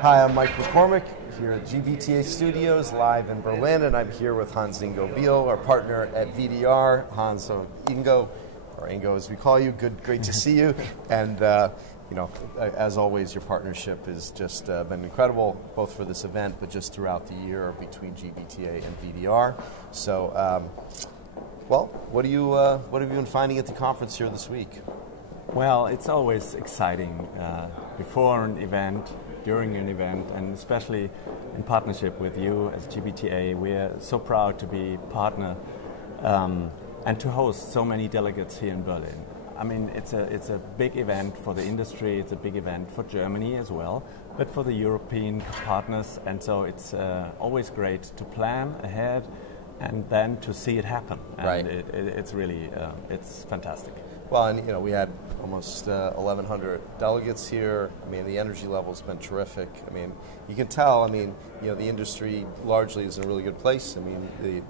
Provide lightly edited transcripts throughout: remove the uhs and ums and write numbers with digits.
Hi, I'm Mike McCormick here at GBTA Studios, live in Berlin, and I'm here with Hans-Ingo Biehl, our partner at VDR. Hans-Ingo, or Ingo as we call you, great to see you. And you know, as always, your partnership has just been incredible, both for this event, but just throughout the year between GBTA and VDR. So, well, what have you been finding at the conference here this week? Well, it's always exciting before an event, during an event, and especially in partnership with you as GBTA. We're so proud to be partner and to host so many delegates here in Berlin. I mean, it's a big event for the industry, it's a big event for Germany as well, but for the European partners, and so it's always great to plan ahead and then to see it happen. And right. It's really, it's fantastic. Well, and you know, we had almost 1,100 delegates here. I mean, the energy level's been terrific. I mean, you can tell. I mean, you know, the industry largely is in a really good place. I mean, the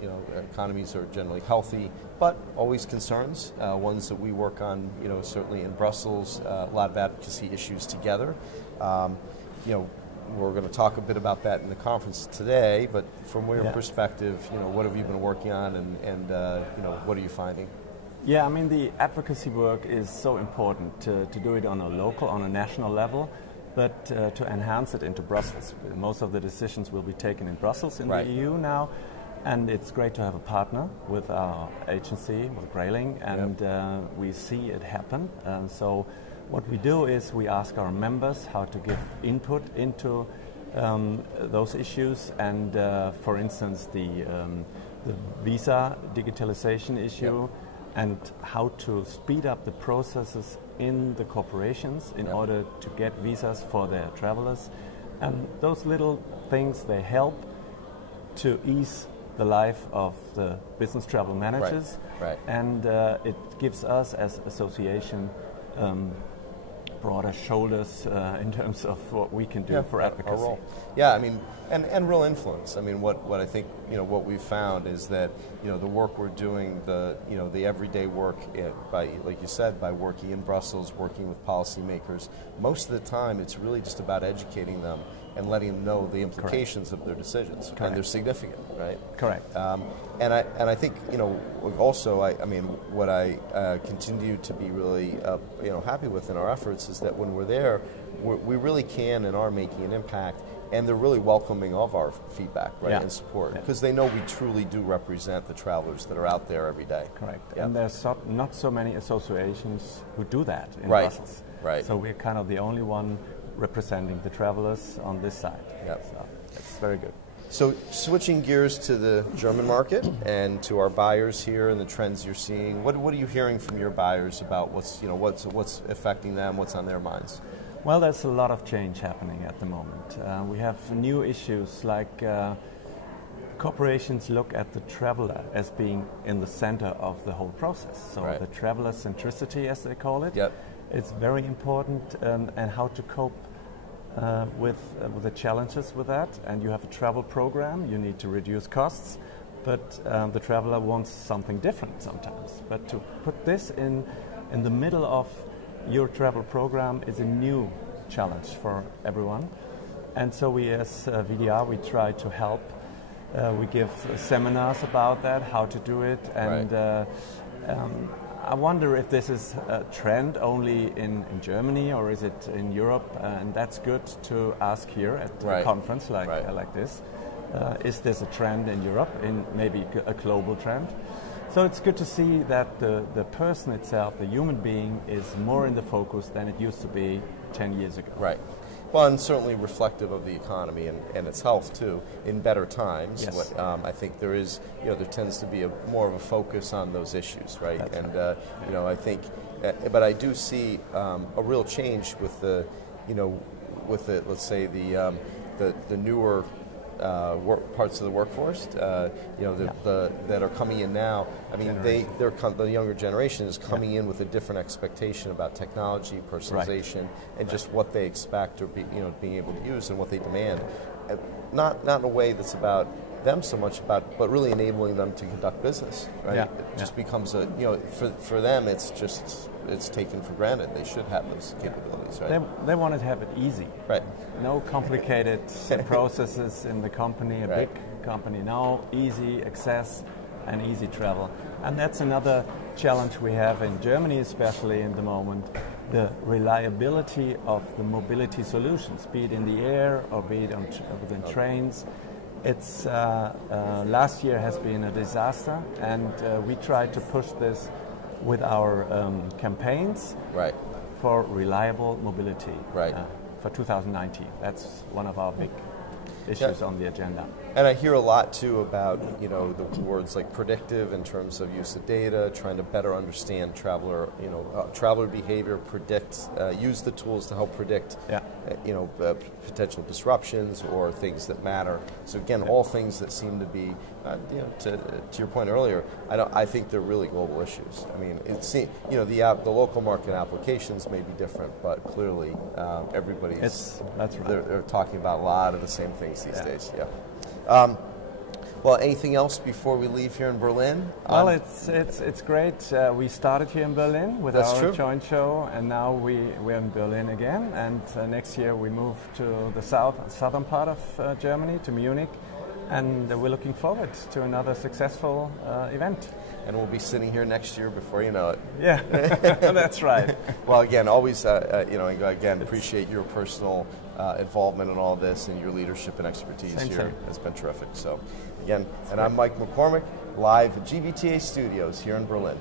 you know, economies are generally healthy, but always concerns. Ones that we work on, you know, certainly in Brussels, a lot of advocacy issues together. You know, we're going to talk a bit about that in the conference today. But from your perspective, you know, what have you been working on, and you know, what are you finding? Yeah, I mean, the advocacy work is so important to do it on a local, on a national level, but to enhance it into Brussels. Most of the decisions will be taken in Brussels in the EU now, and it's great to have a partner with our agency, with Grayling, and we see it happen. So what we do is we ask our members how to give input into those issues, and for instance, the visa digitalization issue, and how to speed up the processes in the corporations in order to get visas for their travelers. And those little things, they help to ease the life of the business travel managers. Right. And it gives us as association broader shoulders in terms of what we can do for advocacy. Our role. Yeah, I mean, and real influence. I mean, what I think, you know, what we've found is that, you know, the work we're doing, you know, the everyday work by, like you said, by working in Brussels, working with policymakers, most of the time it's really just about educating them and letting them know the implications of their decisions, and they're significant, right? Correct. And I think, you know, also, I mean, what I continue to be really you know, happy with in our efforts is that when we're there, we really can and are making an impact, and they're really welcoming of our feedback, right, and support, because they know we truly do represent the travelers that are out there every day. Correct. And there's not so many associations who do that in Brussels. Right. So we're kind of the only one representing the travelers on this side. So it's very good. So switching gears to the German market and to our buyers here and the trends you're seeing, what are you hearing from your buyers about what's affecting them, what's on their minds? Well, there's a lot of change happening at the moment. We have new issues like corporations look at the traveler as being in the center of the whole process. So the traveler centricity, as they call it, it's very important, and how to cope with the challenges with that. And you have a travel program, you need to reduce costs, but the traveler wants something different sometimes. But to put this in the middle of your travel program is a new challenge for everyone. And so we as VDR, we try to help. We give seminars about that, how to do it, and I wonder if this is a trend only in Germany, or is it in Europe? And that's good to ask here at a conference like this. Is this a trend in Europe, in maybe a global trend? So it's good to see that the person itself, the human being, is more in the focus than it used to be 10 years ago. Right. Well, and certainly reflective of the economy and its health too. In better times, I think there is, you know, there tends to be more of a focus on those issues, right? That's you know, I think, but I do see a real change with the, you know, with the, let's say the newer parts of the workforce, you know, that are coming in now. I mean, the younger generation is coming in with a different expectation about technology, personalization, and just what they expect or being able to use and what they demand. Not in a way that's about them so much about, but really enabling them to conduct business, right? Yeah. It just becomes a, you know, for them, it's taken for granted. They should have those capabilities, right? They want to have it easy. Right. No complicated processes in the company, a big company. Now, easy access and easy travel. And that's another challenge we have in Germany, especially in the moment, the reliability of the mobility solutions, be it in the air or be it within trains. It's last year has been a disaster, and we try to push this with our campaigns for reliable mobility for 2019. That's one of our big issues on the agenda. And I hear a lot too about, you know, the words like predictive in terms of use of data, trying to better understand traveler behavior, predict, use the tools to help predict, you know, potential disruptions or things that matter. So again, all things that seem to be, you know, to your point earlier, I think they're really global issues. I mean, you know, the local market applications may be different, but clearly everybody's that's right. They're talking about a lot of the same things these days. Yeah. Well, anything else before we leave here in Berlin? Well, it's great. We started here in Berlin with our joint show, and now we're in Berlin again. And next year we move to the southern part of Germany, to Munich, and we're looking forward to another successful event. And we'll be sitting here next year before you know it. Yeah, that's right. Well, again, always, you know, again, appreciate your personal involvement in all this, and your leadership and expertise here has been terrific. So, again, and I'm Mike McCormick, live at GBTA Studios here in Berlin.